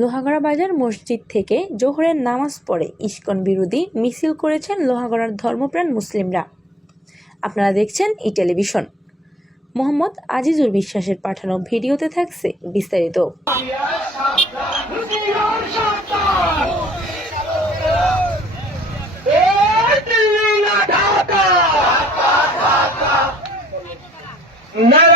লোহাগড়া বাজার মসজিদ থেকে জোহরের নামাজ পড়ে ইস্কন বিরোধী মিছিল করেছেন লোহাগড়ার ধর্মপ্রাণ মুসলিমরা। আপনারা দেখছেন ই টেলিভিশন। মোহাম্মদ আজিজুর বিশ্বাসের পাঠানো ভিডিওতে থাকছে বিস্তারিত। Nada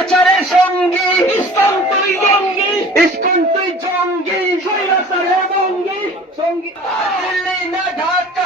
স্বৈরাচারে সঙ্গে। ইসলাম তুই জঙ্গি। ইস্কুল তুই জঙ্গি। সঙ্গী। না ঢাকা।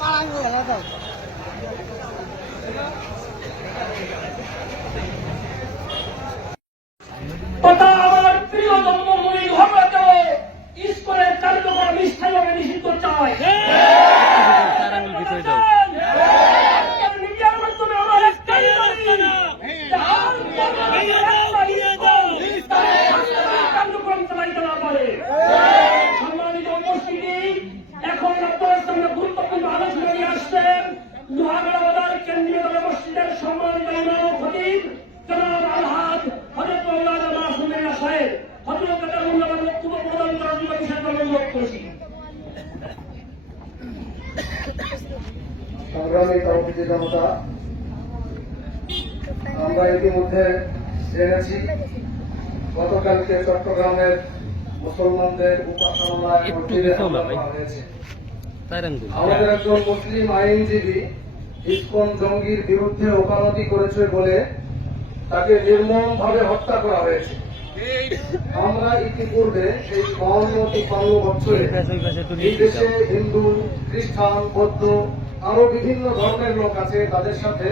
পাড়ায় আলহাজ হযরত মাওলানা সাহেব হযরত তার মূল্যবান বক্তব্য প্রদান করার জন্য বিশেষ অনুরোধ করেছি। সংগ্রামী কমিটি জনতা আমরা ইতিমধ্যে জেনেছি গতকালকে চট্টগ্রামের মুসলমানদের উপাসনালয় হয়েছে। আমাদের একজন মুসলিম আইনজীবী ইসকন জঙ্গির বিরুদ্ধে ওকালতি করেছে বলে তাকে নির্মম ভাবে হত্যা করা হয়েছে। আমরা ইতিপূর্বে এই বাউন্ন তিপ্পান্ন বছরে এই দেশে হিন্দু খ্রিস্টান বৌদ্ধ আরও বিভিন্ন ধর্মের লোক আছে তাদের সাথে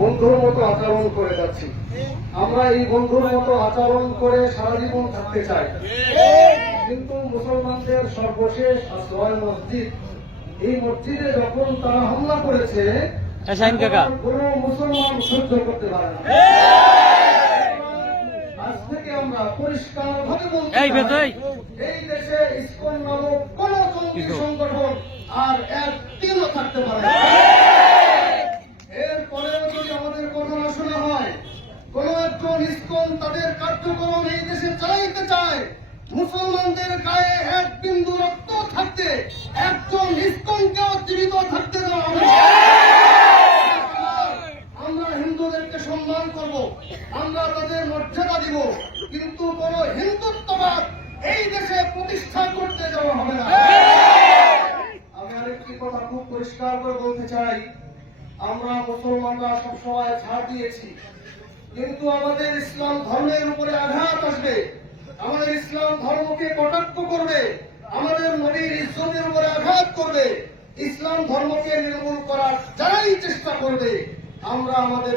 বন্ধুর মতো আচরণ করে যাচ্ছি। আমরা এই বন্ধুর মতো আচরণ করে সারা জীবন থাকতে চাই। কিন্তু মুসলমানদের সর্বশেষ আশ্রয় মসজিদ এই মসজিদে যখন তারা হামলা করেছে কোনো মুসলমান সহ্য করতে পারে আজ থেকে আমরা পরিষ্কার ভাবে বলতে চাই, এই দেশে ইসকন নামক কোন জঙ্গি সংগঠন আর একদিনও থাকতে পারে না। এরপরেও যদি আমাদের কথা না শোনা হয় কোন একজন ইসকন তাদের কার্যক্রম এই দেশে চালাইতে চায় মুসলমানদের গায়ে এক বিন্দু রক্ত থাকতে একজন ইসকনকেও জীবিত থাকতে দেওয়া হবে না। আমরা হিন্দুদেরকে সম্মান করব আমরা তাদের মর্যাদা দিব, কিন্তু কোন হিন্দুত্ববাদ এই দেশে প্রতিষ্ঠা করতে দেওয়া হবে না। আমি আরেকটি কথা খুব পরিষ্কার করে বলতে চাই। আমরা মুসলমানরা সবসময় ছাড় দিয়েছি, কিন্তু আমাদের ইসলাম ধর্মের উপরে আঘাত আসবে। আমাদের ইসলাম ধর্মকে কটাক্ষ করবে, আমাদের নবীর ইজ্জতের উপরে আঘাত করবে। ইসলাম ধর্মকে নির্মূল করার যারাই চেষ্টা করবে, আমরা আমাদের